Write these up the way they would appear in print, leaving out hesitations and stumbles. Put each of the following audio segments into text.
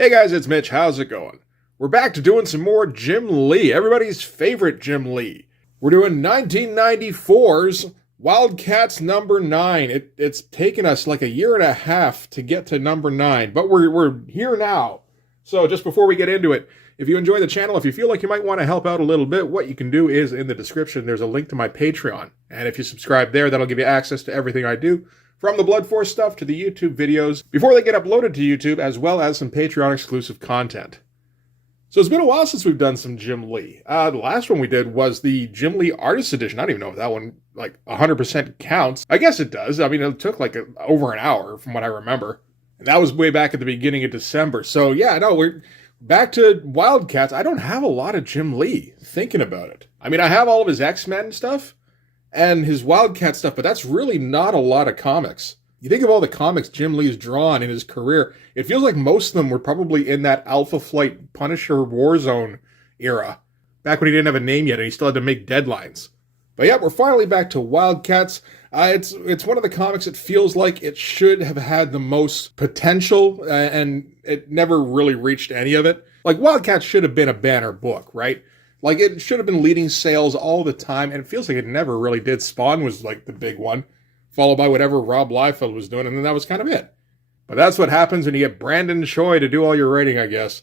Hey guys, it's Mitch. How's it going? We're back to doing some more Jim Lee, everybody's favorite Jim Lee. We're doing 1994's WILDCATS number 9. It's taken us like a year and a half to get to number 9, but we're here now. So just before we get into it, if you enjoy the channel, if you feel like you might want to help out a little bit, what you can do is in the description, there's a link to my Patreon. And if you subscribe there, that'll give you access to everything I do, from the Blood Force stuff to the YouTube videos, before they get uploaded to YouTube, as well as some Patreon exclusive content. So it's been a while since we've done some Jim Lee. The last one we did was the Jim Lee Artist Edition. I don't even know if that one, 100% counts. I guess it does. I mean, it took over an hour from what I remember. And that was way back at the beginning of December. So yeah, no, we're back to WILDCATS. I don't have a lot of Jim Lee, thinking about it. I mean, I have all of his X-Men stuff and his WILDCAT stuff, but that's really not a lot of comics. You think of all the comics Jim Lee's drawn in his career, it feels like most of them were probably in that Alpha Flight Punisher Warzone era, back when he didn't have a name yet and he still had to make deadlines. But yeah, we're finally back to WILDCATS. It's one of the comics that feels like it should have had the most potential, and it never really reached any of it. Like, WILDCATS should have been a banner book, right? Like, it should have been leading sales all the time, and it feels like it never really did. Spawn was, the big one, followed by whatever Rob Liefeld was doing, and then that was kind of it. But that's what happens when you get Brandon Choi to do all your writing, I guess.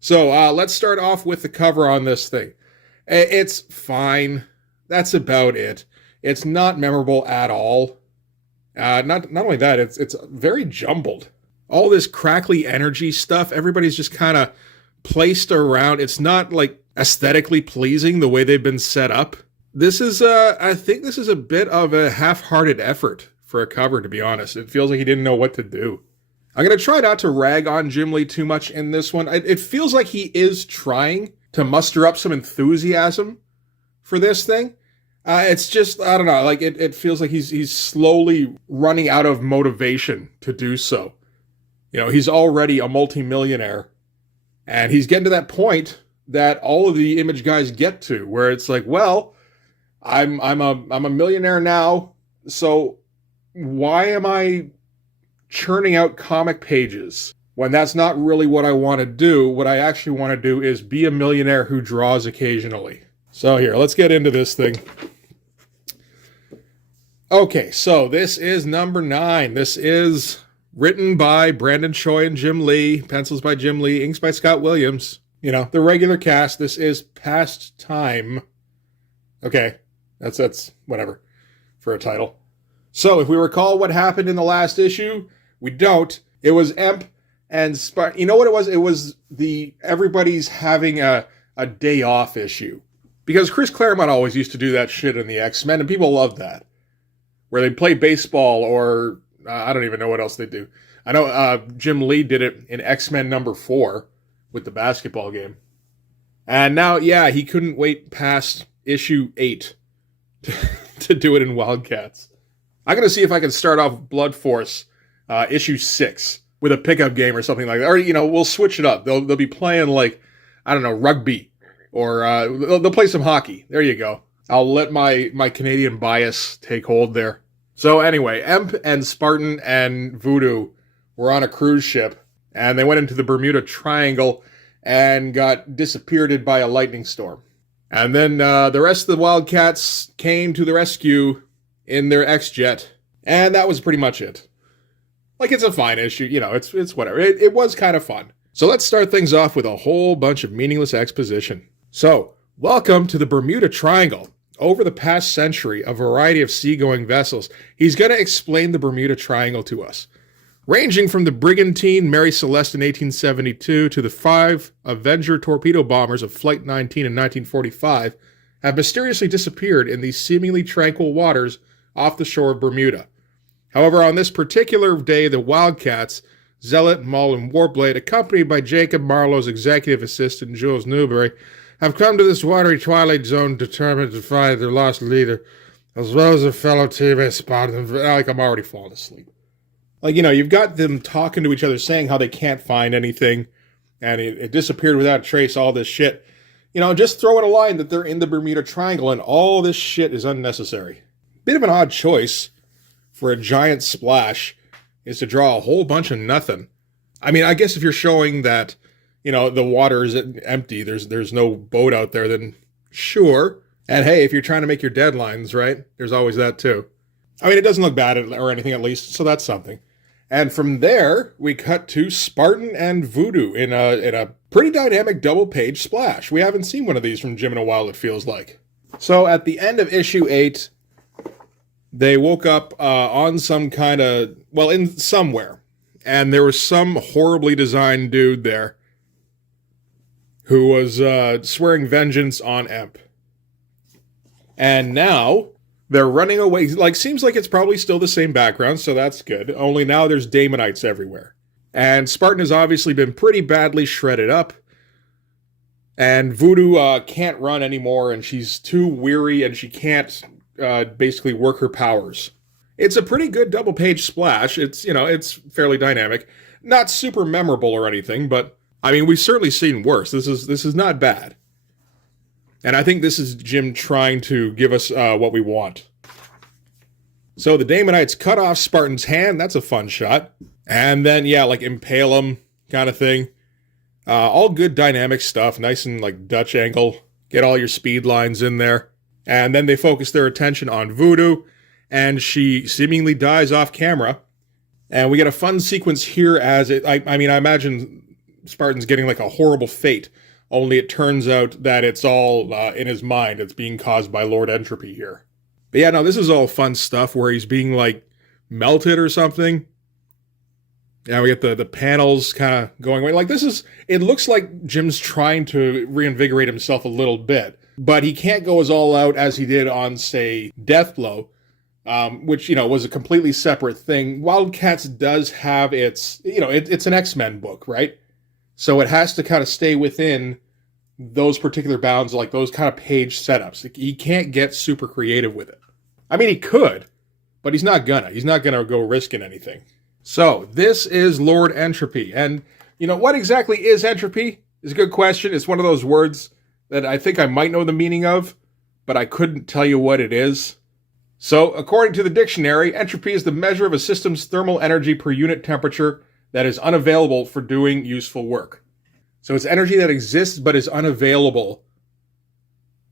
So, let's start off with the cover on this thing. It's fine. That's about it. It's not memorable at all. Not only that, it's very jumbled. All this crackly energy stuff, everybody's just kind of placed around. It's not, aesthetically pleasing the way they've been set up. This is, I think this is a bit of a half-hearted effort for a cover, to be honest. It feels like he didn't know what to do. I'm going to try not to rag on Jim Lee too much in this one. It feels like he is trying to muster up some enthusiasm for this thing. It's just, I don't know, it feels like he's slowly running out of motivation to do so. You know, he's already a multimillionaire, and he's getting to that point that all of the Image guys get to, where it's like, well, I'm a millionaire now, so why am I churning out comic pages when that's not really what I want to do? What I actually want to do is be a millionaire who draws occasionally. So here, let's get into this thing. Okay, so this is number 9. This is written by Brandon Choi and Jim Lee, pencils by Jim Lee, inks by Scott Williams. You know, the regular cast. This is Past Time. Okay, that's whatever for a title. So, if we recall what happened in the last issue, we don't. It was Emp and Spartan. You know what it was? It was everybody's having a day off issue. Because Chris Claremont always used to do that shit in the X-Men, and people loved that. Where they'd play baseball, or I don't even know what else they do. I know Jim Lee did it in X-Men number 4 with the basketball game. And now, yeah, he couldn't wait past issue 8 to do it in WILDCATS. I'm going to see if I can start off Blood Force issue 6 with a pickup game or something like that. Or, we'll switch it up. They'll be playing, I don't know, rugby. Or they'll play some hockey. There you go. I'll let my Canadian bias take hold there. So anyway, Emp and Spartan and Voodoo were on a cruise ship, and they went into the Bermuda Triangle and got disappeared by a lightning storm. And then the rest of the WILDCATS came to the rescue in their X-Jet, and that was pretty much it. It's a fine issue, it's whatever. It was kind of fun. So let's start things off with a whole bunch of meaningless exposition. So, welcome to the Bermuda Triangle. Over the past century, a variety of seagoing vessels. He's going to explain the Bermuda Triangle to us. Ranging from the brigantine Mary Celeste in 1872 to the 5 Avenger torpedo bombers of Flight 19 in 1945 have mysteriously disappeared in these seemingly tranquil waters off the shore of Bermuda. However, on this particular day, the WILDCATS, Zealot, Mull, and Warblade, accompanied by Jacob Marlowe's executive assistant, Jules Newberry, have come to this watery twilight zone determined to find their lost leader, as well as their fellow teammate Spartan. I'm already falling asleep. You've got them talking to each other, saying how they can't find anything, and it disappeared without a trace, all this shit. Just throw in a line that they're in the Bermuda Triangle, and all this shit is unnecessary. Bit of an odd choice for a giant splash is to draw a whole bunch of nothing. I mean, I guess if you're showing that, the water is empty, there's no boat out there, then sure. And hey, if you're trying to make your deadlines, right, there's always that too. I mean, it doesn't look bad or anything at least, so that's something. And from there, we cut to Spartan and Voodoo in a pretty dynamic double-page splash. We haven't seen one of these from Jim in a while, it feels like. So at the end of issue 8, they woke up on some kind of, in somewhere. And there was some horribly designed dude there who was swearing vengeance on Emp. And now they're running away. Seems like it's probably still the same background, so that's good. Only now there's Daemonites everywhere. And Spartan has obviously been pretty badly shredded up. And Voodoo can't run anymore, and she's too weary, and she can't basically work her powers. It's a pretty good double-page splash. It's fairly dynamic. Not super memorable or anything, but, I mean, we've certainly seen worse. This is not bad. And I think this is Jim trying to give us what we want. So the Daemonites cut off Spartan's hand. That's a fun shot. And then, impale him kind of thing. All good dynamic stuff. Nice and, Dutch angle. Get all your speed lines in there. And then they focus their attention on Voodoo. And she seemingly dies off camera. And we get a fun sequence here as I imagine Spartan's getting a horrible fate. Only it turns out that it's all in his mind. It's being caused by Lord Entropy here. But yeah, no, this is all fun stuff where he's being, melted or something. Yeah, we get the panels kind of going away. It looks like Jim's trying to reinvigorate himself a little bit. But he can't go as all out as he did on, say, Deathblow. Which, was a completely separate thing. WILDCATS does have it's an X-Men book, right? So it has to kind of stay within those particular bounds, those kind of page setups. He can't get super creative with it. I mean, he could, but he's not gonna. He's not gonna go risking anything. So this is Lord Entropy. And, what exactly is entropy? Is a good question. It's one of those words that I think I might know the meaning of, but I couldn't tell you what it is. So, according to the dictionary, entropy is the measure of a system's thermal energy per unit temperature that is unavailable for doing useful work. So it's energy that exists but is unavailable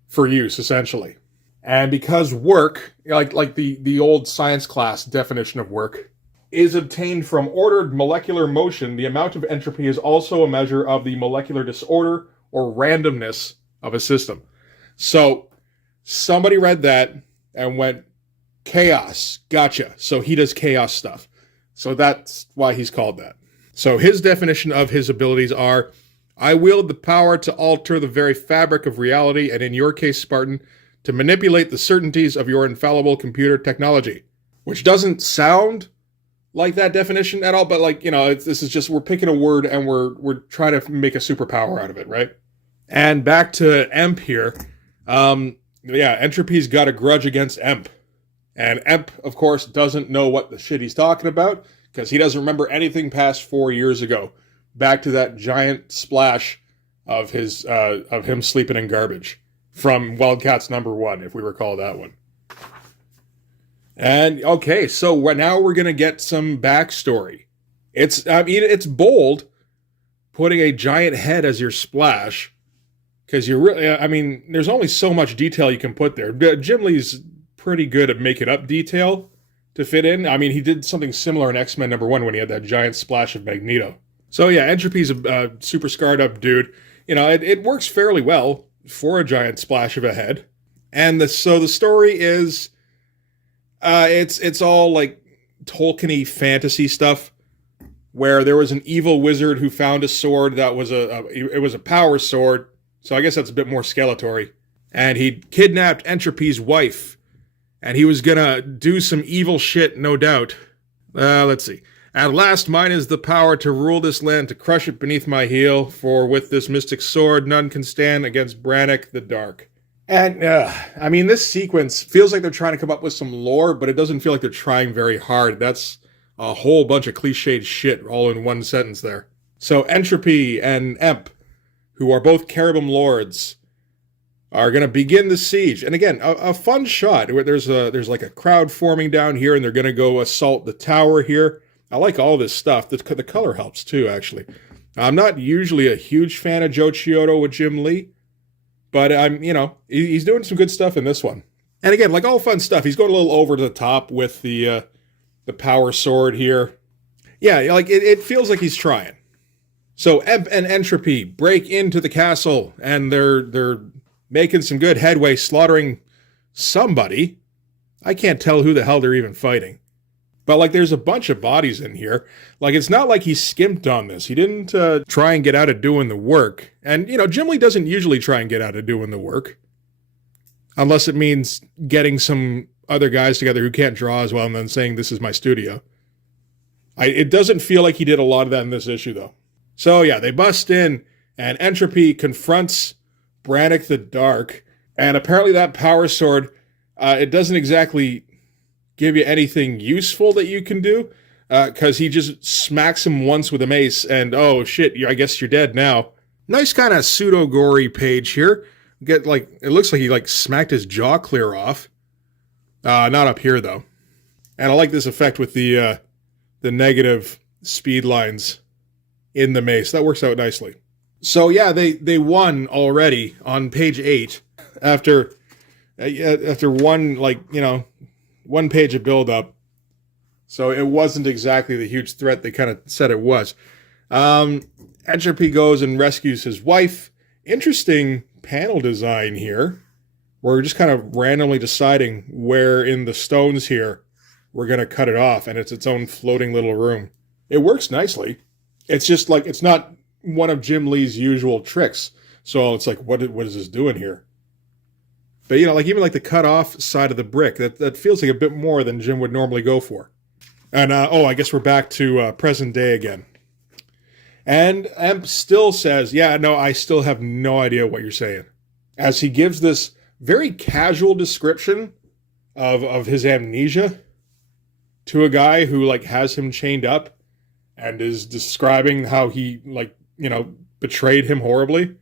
for use, essentially. And because work, like the old science class definition of work, is obtained from ordered molecular motion, the amount of entropy is also a measure of the molecular disorder or randomness of a system. So, somebody read that and went, chaos, gotcha. So he does chaos stuff. So that's why he's called that. So his definition of his abilities are, I wield the power to alter the very fabric of reality, and in your case, Spartan, to manipulate the certainties of your infallible computer technology. Which doesn't sound like that definition at all, but this is just, we're picking a word and we're trying to make a superpower out of it, right? And back to Emp here. Entropy's got a grudge against Emp. And Emp, of course, doesn't know what the shit he's talking about, because he doesn't remember anything past 4 years ago. Back to that giant splash of him sleeping in garbage. From WILDCATS #1, if we recall that one. And, okay, so now we're going to get some backstory. It's bold, putting a giant head as your splash, because there's only so much detail you can put there. Jim Lee's pretty good at making up detail to fit in. He did something similar in X-Men #1 when he had that giant splash of Magneto. So yeah, Entropy's a super scarred up dude. It works fairly well for a giant splash of a head. And so the story is, it's all Tolkien-y fantasy stuff, where there was an evil wizard who found a sword that was it was a power sword. So I guess that's a bit more Skeletory. And he kidnapped Entropy's wife. And he was gonna do some evil shit, no doubt. Let's see. At last mine is the power to rule this land, to crush it beneath my heel, for with this mystic sword none can stand against Brannock the Dark. And, this sequence feels like they're trying to come up with some lore, but it doesn't feel like they're trying very hard. That's a whole bunch of cliched shit all in one sentence there. So Entropy and Emp, who are both Cherubim Lords, are going to begin the siege. And again, a fun shot where there's a crowd forming down here, and they're going to go assault the tower here. I like all this stuff. The color helps too, actually. I'm not usually a huge fan of Joe Chiodo with Jim Lee, but he's doing some good stuff in this one. And again, like all fun stuff, he's going a little over the top with the power sword here. Yeah, like it feels like he's trying. So Emp and Entropy break into the castle, and they're making some good headway, slaughtering somebody. I can't tell who the hell they're even fighting. But, like, there's a bunch of bodies in here. Like, it's not like he skimped on this. He didn't try and get out of doing the work. And, Jim Lee doesn't usually try and get out of doing the work. Unless it means getting some other guys together who can't draw as well and then saying, this is my studio. It doesn't feel like he did a lot of that in this issue, though. So, yeah, they bust in, and Entropy confronts Brannick the Dark. And apparently that power sword, it doesn't exactly give you anything useful that you can do, because he just smacks him once with a mace, and oh shit, I guess you're dead now. Nice kind of pseudo-gory page here. It looks like he smacked his jaw clear off. Not up here though. And I like this effect with the negative speed lines in the mace. That works out nicely. So yeah, they won already on page 8 after one page of build-up. So it wasn't exactly the huge threat they kind of said it was. Entropy goes and rescues his wife. Interesting panel design here. We're just kind of randomly deciding where in the stones here we're going to cut it off, and it's its own floating little room. It works nicely. It's just like, it's not one of Jim Lee's usual tricks. So it's like, what is this doing here? But, even the cut-off side of the brick, that feels like a bit more than Jim would normally go for. And, I guess we're back to present day again. And Emp still says, yeah, no, I still have no idea what you're saying. As he gives this very casual description of his amnesia to a guy who, has him chained up and is describing how he, betrayed him horribly.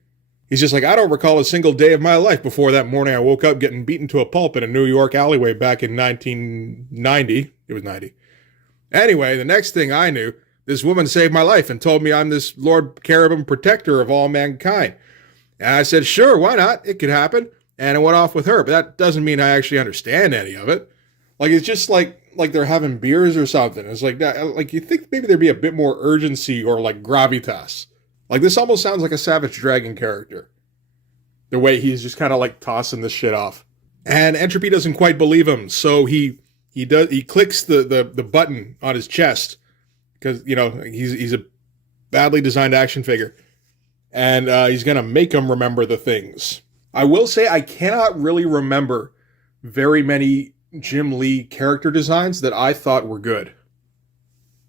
He's just like, I don't recall a single day of my life before that morning I woke up getting beaten to a pulp in a New York alleyway back in 1990. It was 90. Anyway, the next thing I knew, this woman saved my life and told me I'm this Lord Cherubim protector of all mankind. And I said, sure, why not? It could happen. And I went off with her. But that doesn't mean I actually understand any of it. It's just like they're having beers or something. It's like that. You think maybe there'd be a bit more urgency or gravitas. This almost sounds like a Savage Dragon character. The way he's just kind of tossing this shit off. And Entropy doesn't quite believe him, so he clicks the button on his chest. Because, he's a badly designed action figure. And he's going to make him remember the things. I will say I cannot really remember very many Jim Lee character designs that I thought were good.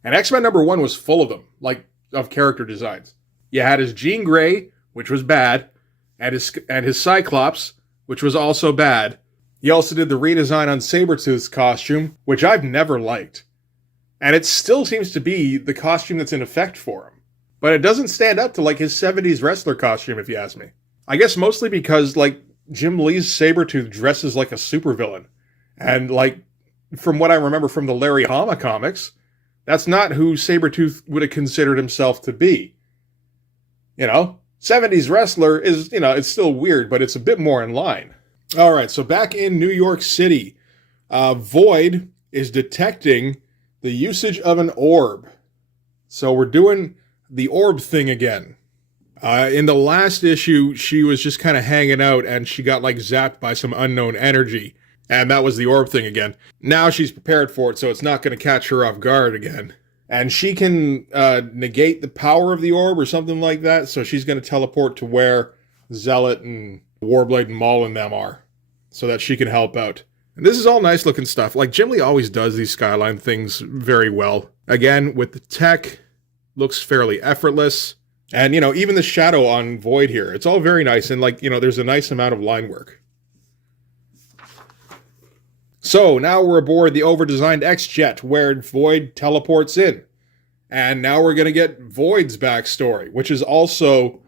And X-Men #1 was full of them, of character designs. You had his Jean Grey, which was bad, and his Cyclops, which was also bad. He also did the redesign on Sabretooth's costume, which I've never liked. And it still seems to be the costume that's in effect for him. But it doesn't stand up to his 70s wrestler costume, if you ask me. I guess mostly because Jim Lee's Sabretooth dresses like a supervillain. And from what I remember from the Larry Hama comics, that's not who Sabretooth would have considered himself to be. 70s wrestler is, it's still weird, but it's a bit more in line. All right, so back in New York City, Void is detecting the usage of an orb. So we're doing the orb thing again. In the last issue, she was just kind of hanging out and she got zapped by some unknown energy. And that was the orb thing again. Now she's prepared for it, so it's not going to catch her off guard again. And she can negate the power of the orb or something like that, so she's going to teleport to where Zealot and Warblade and Maul and them are, so that she can help out. And this is all nice looking stuff. Jim Lee always does these Skyline things very well. Again, with the tech, looks fairly effortless. And, even the shadow on Void here, it's all very nice, and there's a nice amount of line work. So, now we're aboard the overdesigned X-Jet, where Void teleports in. And now we're going to get Void's backstory, which is also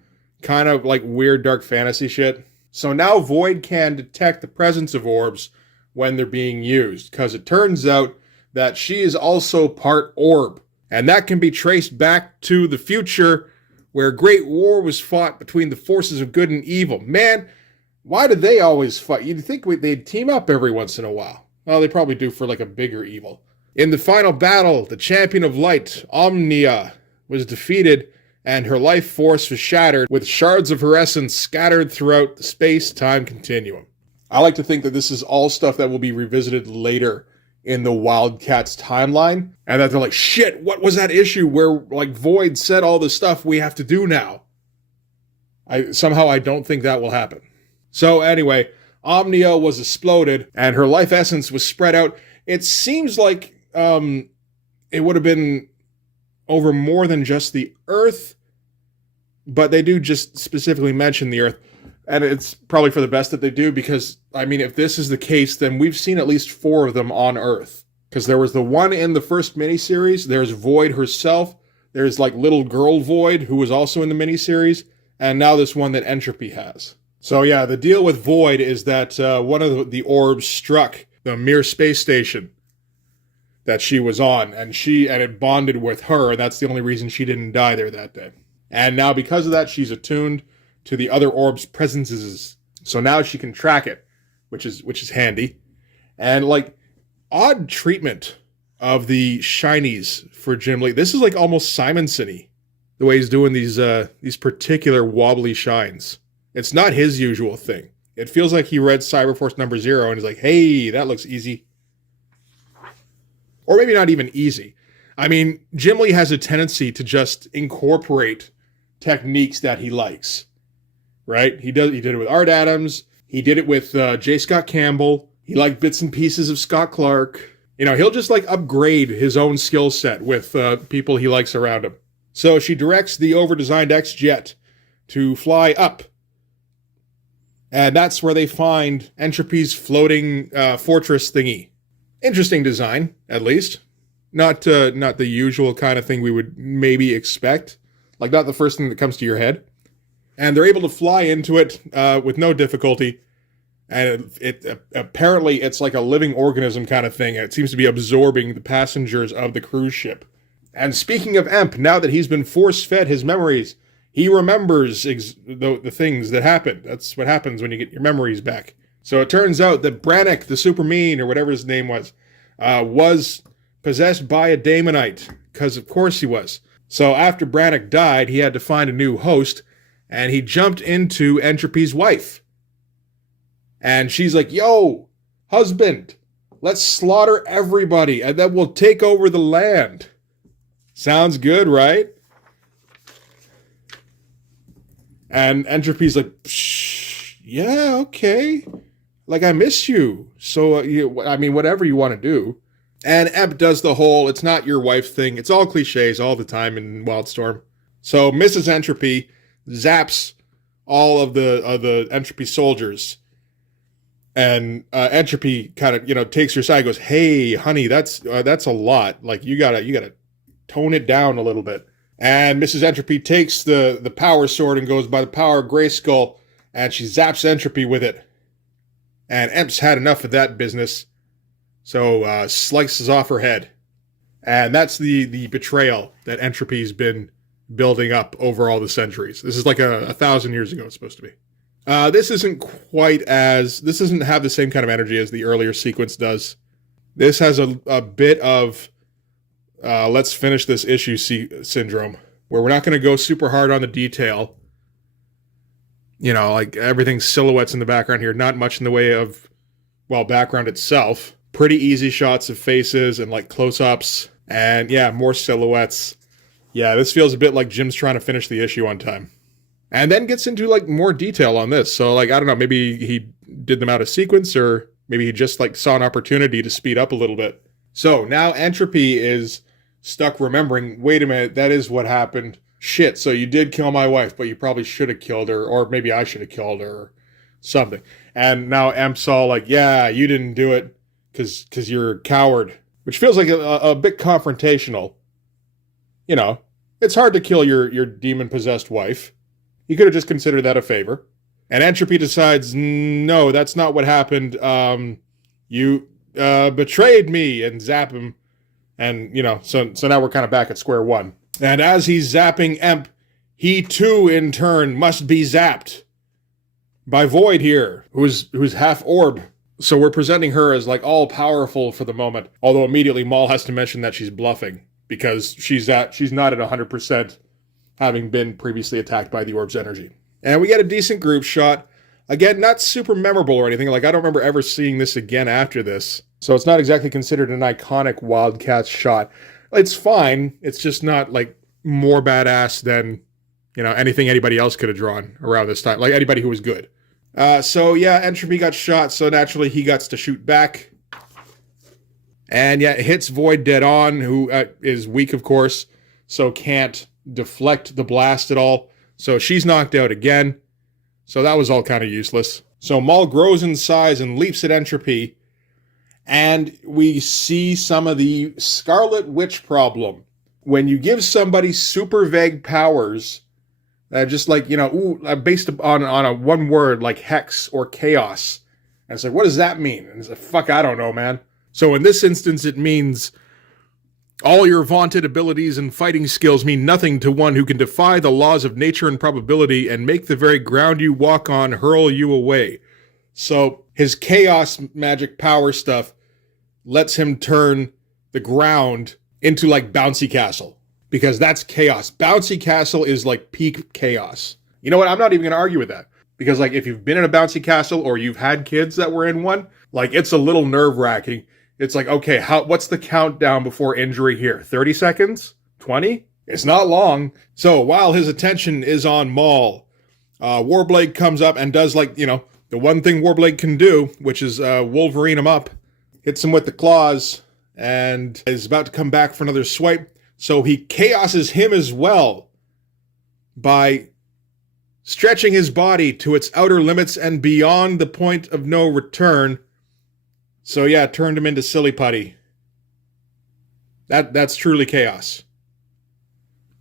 kind of weird dark fantasy shit. So now Void can detect the presence of orbs when they're being used, because it turns out that she is also part orb. And that can be traced back to the future where a great war was fought between the forces of good and evil. Man, why do they always fight? You'd think they'd team up every once in a while. Well, they probably do for like a bigger evil. In the final battle, the champion of light, Omnia, was defeated and her life force was shattered with shards of her essence scattered throughout the space-time continuum. I like to think that this is all stuff that will be revisited later in the WILDCATS timeline, and that they're like, shit, what was that issue where like Void said all the stuff we have to do now? I don't think that will happen. So anyway, Omnia was exploded and her life essence was spread out. It seems like it would have been over more than just the Earth, but they do just specifically mention the Earth. And it's probably for the best that they do, because, I mean, if this is the case, then we've seen at least 4 of them on Earth. Because there was the one in the first miniseries, there's Void herself, there's like little girl Void, who was also in the miniseries, and now this one that Entropy has. So yeah, the deal with Void is that one of the orbs struck the Mir space station that she was on, and it bonded with her, and that's the only reason she didn't die there that day. And now because of that, she's attuned to the other orb's presences. So now she can track it, which is handy. And like, odd treatment of the shinies for Jim Lee. This is like almost Simonson-y, the way he's doing these particular wobbly shines. It's not his usual thing. It feels like he read Cyberforce number 0 and he's like, hey, that looks easy. Or maybe not even easy. I mean, Jim Lee has a tendency to just incorporate techniques that he likes. Right? He did it with Art Adams. He did it with J. Scott Campbell. He liked bits and pieces of Scott Clark. You know, he'll just like upgrade his own skill set with people he likes around him. So she directs the over-designed X-Jet to fly up. And that's where they find Entropy's floating fortress thingy. Interesting design, at least. Not the usual kind of thing we would maybe expect. Like, not the first thing that comes to your head. And they're able to fly into it with no difficulty. And it apparently it's like a living organism kind of thing. It seems to be absorbing the passengers of the cruise ship. And speaking of Emp, now that he's been force-fed his memories, he remembers the things that happened. That's what happens when you get your memories back. So it turns out that Brannick, the Supermean, or whatever his name was possessed by a Daemonite. Because of course he was. So after Brannick died, he had to find a new host. And he jumped into Entropy's wife. And she's like, yo, husband, let's slaughter everybody, and then we'll take over the land. Sounds good, right? And Entropy's like, yeah, okay. Like, I miss you. So, whatever you want to do. And Emp does the whole, it's not your wife thing. It's all cliches all the time in Wildstorm. So Mrs. Entropy zaps all of the Entropy soldiers. And Entropy kind of, takes her side and goes, hey, honey, that's a lot. Like, you gotta tone it down a little bit. And Mrs. Entropy takes the power sword and goes by the power of Grayskull, and she zaps Entropy with it. And Emp's had enough of that business, so slices off her head. And that's the betrayal that Entropy's been building up over all the centuries. This is like 1,000 years ago, it's supposed to be. This doesn't have the same kind of energy as the earlier sequence does. This has a bit of, let's finish this issue syndrome, where we're not going to go super hard on the detail. Like everything's silhouettes in the background here, not much in the way of, background itself. Pretty easy shots of faces and like close-ups, and yeah, more silhouettes. Yeah, this feels a bit like Jim's trying to finish the issue on time. And then gets into like more detail on this. So like, I don't know, maybe he did them out of sequence, or maybe he just like saw an opportunity to speed up a little bit. So now Entropy is stuck remembering, wait a minute, that is what happened. Shit, so you did kill my wife, but you probably should have killed her, or maybe I should have killed her, or something. And now Emp's all like, yeah, you didn't do it because you're a coward. Which feels like a bit confrontational. It's hard to kill your demon-possessed wife. You could have just considered that a favor. And Entropy decides, no, that's not what happened. You betrayed me, and zap him And, you know, so now we're kind of back at square one. And as he's zapping Emp, he too, in turn, must be zapped by Void here, who's half orb. So we're presenting her as, like, all-powerful for the moment. Although immediately Maul has to mention that she's bluffing, because she's not at 100%, having been previously attacked by the orb's energy. And we get a decent group shot. Again, not super memorable or anything. Like, I don't remember ever seeing this again after this. So it's not exactly considered an iconic Wildcats shot. It's fine. It's just not, like, more badass than, you know, anything anybody else could have drawn around this time. Like, anybody who was good. So, yeah, Entropy got shot, so naturally he gets to shoot back. And, yeah, it hits Void dead on, who is weak, of course, so can't deflect the blast at all. So she's knocked out again. So that was all kind of useless. So Maul grows in size and leaps at Entropy. And we see some of the Scarlet Witch problem. When you give somebody super vague powers, just like, you know, based on a one word like hex or chaos. And it's like, what does that mean? And it's like, fuck, I don't know, man. So in this instance, it means all your vaunted abilities and fighting skills mean nothing to one who can defy the laws of nature and probability and make the very ground you walk on hurl you away. So his chaos magic power stuff lets him turn the ground into like Bouncy Castle, because that's chaos. Bouncy Castle is like peak chaos. You know what? I'm not even going to argue with that, because like if you've been in a bouncy castle or you've had kids that were in one, like it's a little nerve-wracking. It's like, okay, what's the countdown before injury here? 30 seconds? 20? It's not long. So while his attention is on Maul, Warblade comes up and does like, you know, the one thing Warblade can do, which is Wolverine him up, hits him with the claws, and is about to come back for another swipe. So he chaoses him as well by stretching his body to its outer limits and beyond the point of no return. So yeah, turned him into silly putty. That's truly chaos.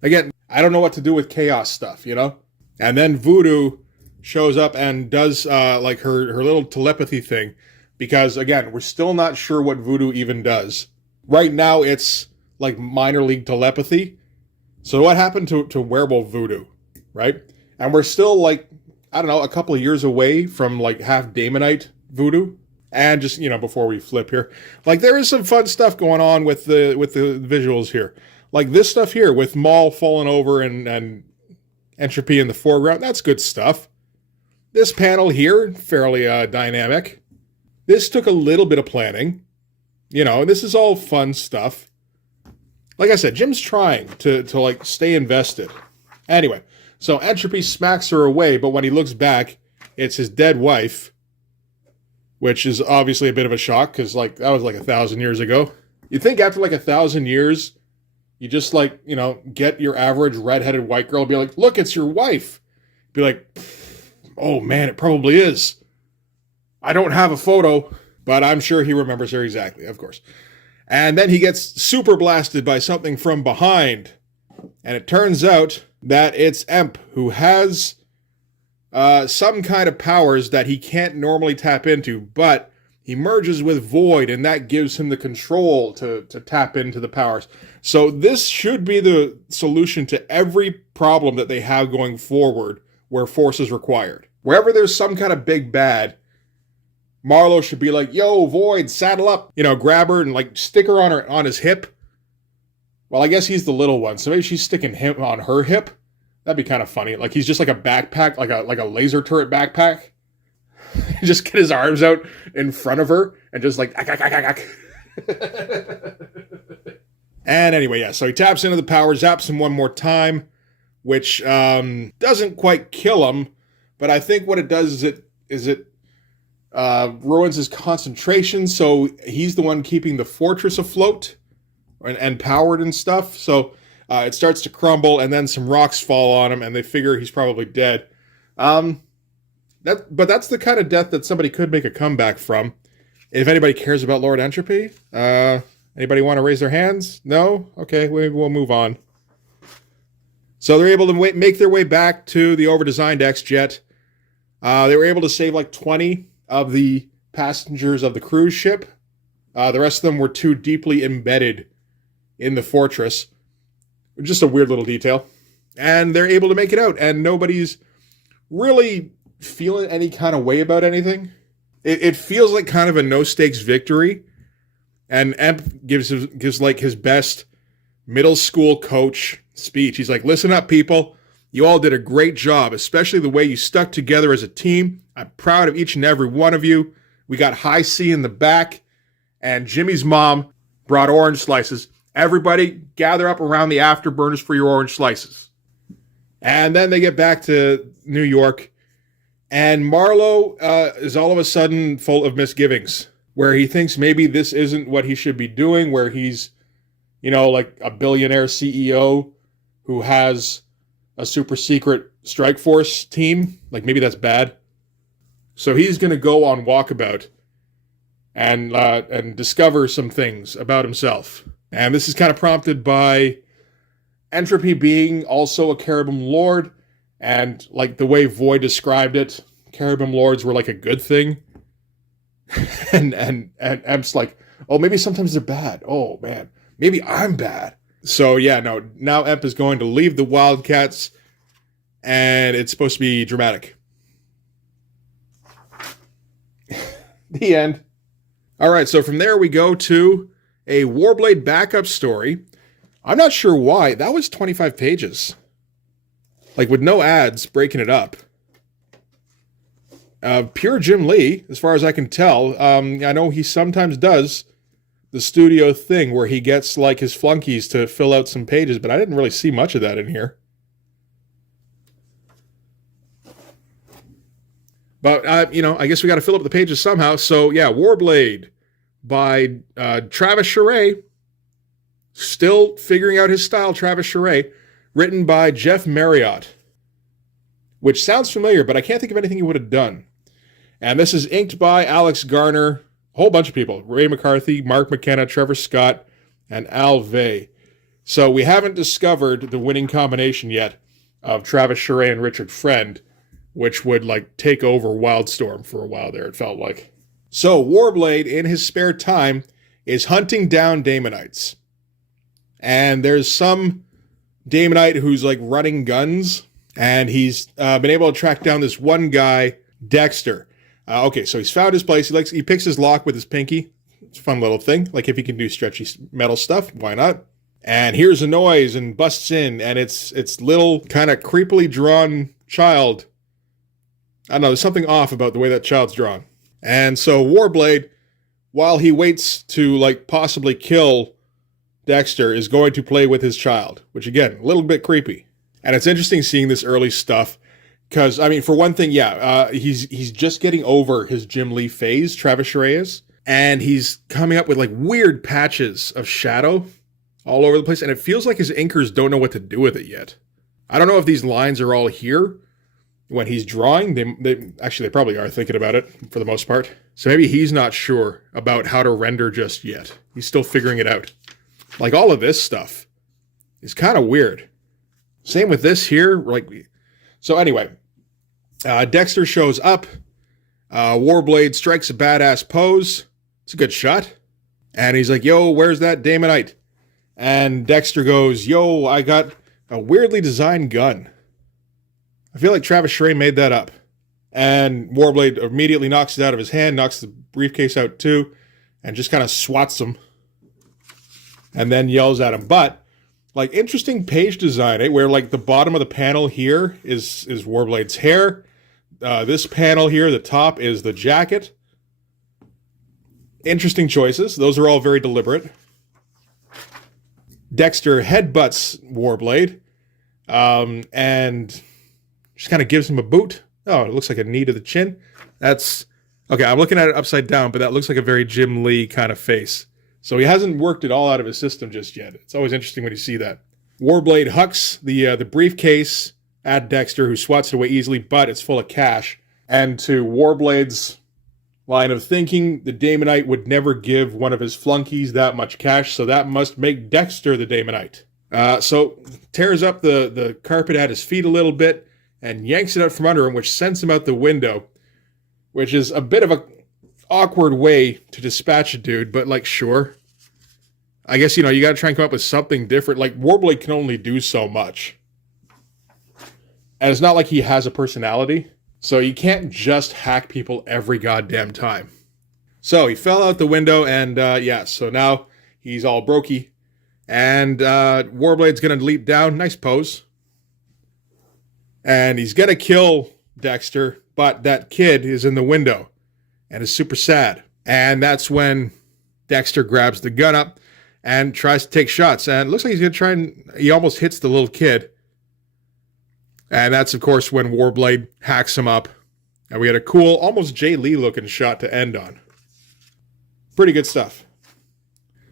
Again, I don't know what to do with chaos stuff, you know? And then Voodoo shows up and does like her little telepathy thing, because again, we're still not sure what Voodoo even does. Right now it's like minor league telepathy. So what happened to Werewolf Voodoo, right? And we're still like, I don't know, a couple of years away from like half Daemonite Voodoo. And just, you know, before we flip here, like there is some fun stuff going on with the visuals here. Like this stuff here with Maul falling over and Entropy in the foreground, that's good stuff. This panel here, fairly dynamic. This took a little bit of planning. You know, this is all fun stuff. Like I said, Jim's trying to like stay invested. Anyway, so Entropy smacks her away, but when he looks back, it's his dead wife, which is obviously a bit of a shock, because like that was like 1,000 years ago. You'd think after like 1,000 years, you just like, you know, get your average redheaded white girl, be like, look, it's your wife. Be like, oh man, it probably is. I don't have a photo, but I'm sure he remembers her exactly, of course. And then he gets super blasted by something from behind. And it turns out that it's Emp, who has some kind of powers that he can't normally tap into, but he merges with Void, and that gives him the control to tap into the powers. So this should be the solution to every problem that they have going forward where force is required. Wherever there's some kind of big bad, Marlowe should be like, yo, Void, saddle up. You know, grab her and like stick her on his hip. Well, I guess he's the little one, so maybe she's sticking him on her hip. That'd be kind of funny. Like he's just like a backpack, like a laser turret backpack. Just get his arms out in front of her and just like And anyway, yeah, so he taps into the power, zaps him one more time, which doesn't quite kill him, but I think what it does is it ruins his concentration, so he's the one keeping the fortress afloat and powered and stuff. So it starts to crumble, and then some rocks fall on him, and they figure he's probably dead. But that's the kind of death that somebody could make a comeback from. If anybody cares about Lord Entropy, anybody want to raise their hands? No? Okay, we'll move on. So they're able to make their way back to the overdesigned X-Jet. They were able to save like 20 of the passengers of the cruise ship. The rest of them were too deeply embedded in the fortress. Just a weird little detail. And they're able to make it out, and nobody's really feeling any kind of way about anything. It feels like kind of a no-stakes victory. And Emp gives like his best middle school coach speech. He's like, listen up, people. You all did a great job, especially the way you stuck together as a team. I'm proud of each and every one of you. We got High C in the back, and Jimmy's mom brought orange slices. Everybody gather up around the afterburners for your orange slices. And then they get back to New York, and Marlowe is all of a sudden full of misgivings, where he thinks maybe this isn't what he should be doing, where he's, you know, like a billionaire CEO who has a super secret strike force team. Like, maybe that's bad. So he's going to go on walkabout and discover some things about himself. And this is kind of prompted by Entropy being also a Cherubim Lord, and like the way Void described it, Cherubim Lords were like a good thing. and Emp's like, oh, maybe sometimes they're bad. Oh man, maybe I'm bad. So yeah, no, now Emp is going to leave the Wildcats, and it's supposed to be dramatic. The end. All right, so from there we go to a Warblade backup story. I'm not sure why. That was 25 pages. Like, with no ads breaking it up. Pure Jim Lee, as far as I can tell. I know he sometimes does the studio thing where he gets, like, his flunkies to fill out some pages, but I didn't really see much of that in here. But, you know, I guess we got to fill up the pages somehow. So, yeah, Warblade by Travis Charest. Still figuring out his style, Travis Charest. Written by Jeff Marriott. Which sounds familiar, but I can't think of anything he would have done. And this is inked by Alex Garner. A whole bunch of people. Ray McCarthy, Mark McKenna, Trevor Scott, and Al Vey. So we haven't discovered the winning combination yet of Travis Charest and Richard Friend, which would, like, take over Wildstorm for a while there, it felt like. So Warblade, in his spare time, is hunting down Daemonites. And there's some Daemonite who's, like, running guns, and he's been able to track down this one guy, Dexter. Okay, so he's found his place. He picks his lock with his pinky. It's a fun little thing. Like, if he can do stretchy metal stuff, why not? And hears a noise and busts in, and it's little, kind of creepily drawn child. I don't know, there's something off about the way that child's drawn. And so Warblade, while he waits to, like, possibly kill Dexter, is going to play with his child, which, again, a little bit creepy. And it's interesting seeing this early stuff, because, I mean, for one thing, yeah, he's just getting over his Jim Lee phase, Travis Charest is, and he's coming up with, like, weird patches of shadow all over the place, and it feels like his inkers don't know what to do with it yet. I don't know if these lines are all here when he's drawing. They probably are thinking about it for the most part. So maybe he's not sure about how to render just yet. He's still figuring it out. Like, all of this stuff is kind of weird. Same with this here. So anyway, Dexter shows up. Warblade strikes a badass pose. It's a good shot. And he's like, yo, where's that Daemonite? And Dexter goes, yo, I got a weirdly designed gun. I feel like Travis Charest made that up. And Warblade immediately knocks it out of his hand, knocks the briefcase out too, and just kind of swats him. And then yells at him. But, like, interesting page design, eh? Where, like, the bottom of the panel here is Warblade's hair. This panel here, the top, is the jacket. Interesting choices. Those are all very deliberate. Dexter headbutts Warblade. And just kind of gives him a boot. Oh, it looks like a knee to the chin. That's... Okay, I'm looking at it upside down, but that looks like a very Jim Lee kind of face. So he hasn't worked it all out of his system just yet. It's always interesting when you see that. Warblade hucks the briefcase at Dexter, who swats it away easily, but it's full of cash. And to Warblade's line of thinking, the Daemonite would never give one of his flunkies that much cash, so that must make Dexter the Daemonite. So tears up the carpet at his feet a little bit and yanks it out from under him, which sends him out the window, which is a bit of a awkward way to dispatch a dude, but, like, sure. I guess, you know, you got to try and come up with something different. Like, Warblade can only do so much. And it's not like he has a personality. So you can't just hack people every goddamn time. So he fell out the window, and yeah, so now he's all brokey. And Warblade's going to leap down. Nice pose. And he's going to kill Dexter, but that kid is in the window and is super sad. And that's when Dexter grabs the gun up and tries to take shots. And it looks like he's going to try and... He almost hits the little kid. And that's, of course, when Warblade hacks him up. And we had a cool, almost Jay Lee looking shot to end on. Pretty good stuff.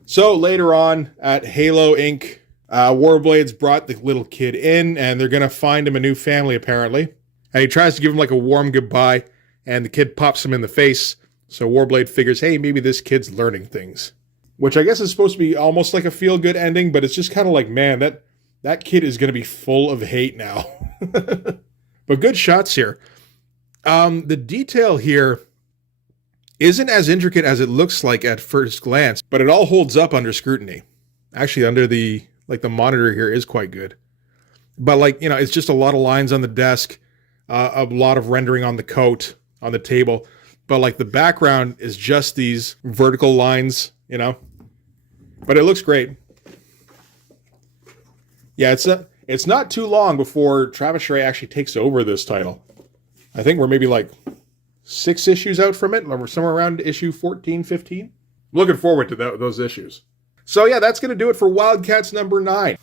So later on at Halo Inc., Warblade's brought the little kid in, and they're going to find him a new family, apparently. And he tries to give him like a warm goodbye, and the kid pops him in the face. So Warblade figures, hey, maybe this kid's learning things. Which I guess is supposed to be almost like a feel-good ending, but it's just kind of like, man, that kid is going to be full of hate now. But good shots here. The detail here isn't as intricate as it looks like at first glance, but it all holds up under scrutiny. Actually, under the monitor here is quite good. But like, you know, it's just a lot of lines on the desk, a lot of rendering on the coat, on the table. But like the background is just these vertical lines, you know. But it looks great. Yeah, it's not too long before Travis Schray actually takes over this title. I think we're maybe like 6 issues out from it. We're somewhere around issue 14, 15. Looking forward to those issues. So yeah, that's going to do it for Wildcats number 9.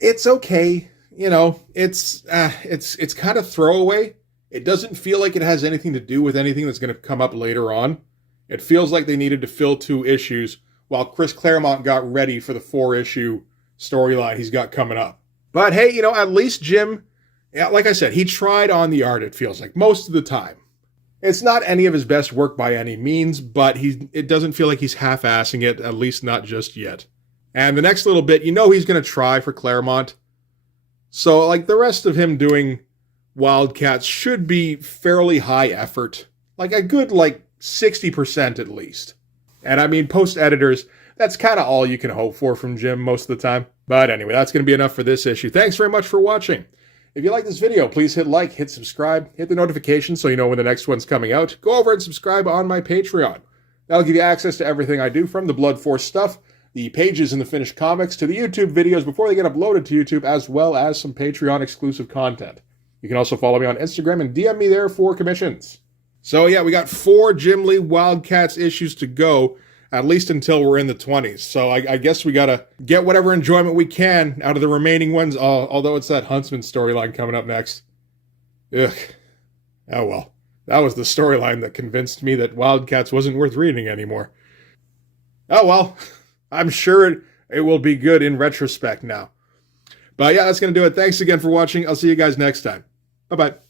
It's okay. You know, it's kind of throwaway. It doesn't feel like it has anything to do with anything that's going to come up later on. It feels like they needed to fill 2 issues while Chris Claremont got ready for the 4-issue storyline he's got coming up. But hey, you know, at least Jim, yeah, like I said, he tried on the art, it feels like, most of the time. It's not any of his best work by any means, but it doesn't feel like he's half-assing it, at least not just yet. And the next little bit, you know he's going to try for Claremont. So, like, the rest of him doing Wildcats should be fairly high effort. Like, a good, 60% at least. And I mean, post-editors, that's kind of all you can hope for from Jim most of the time. But anyway, that's going to be enough for this issue. Thanks very much for watching. If you like this video, please hit like, hit subscribe, hit the notification so you know when the next one's coming out. Go over and subscribe on my Patreon. That'll give you access to everything I do, from the Blood Force stuff, the pages in the finished comics, to the YouTube videos before they get uploaded to YouTube, as well as some Patreon exclusive content. You can also follow me on Instagram and DM me there for commissions. So yeah, we got 4 Jim Lee Wildcats issues to go, at least until we're in the 20s. So I guess we gotta get whatever enjoyment we can out of the remaining ones, although it's that Huntsman storyline coming up next. Ugh. Oh well. That was the storyline that convinced me that Wildcats wasn't worth reading anymore. Oh well. I'm sure it will be good in retrospect now. But yeah, that's gonna do it. Thanks again for watching. I'll see you guys next time. Bye-bye.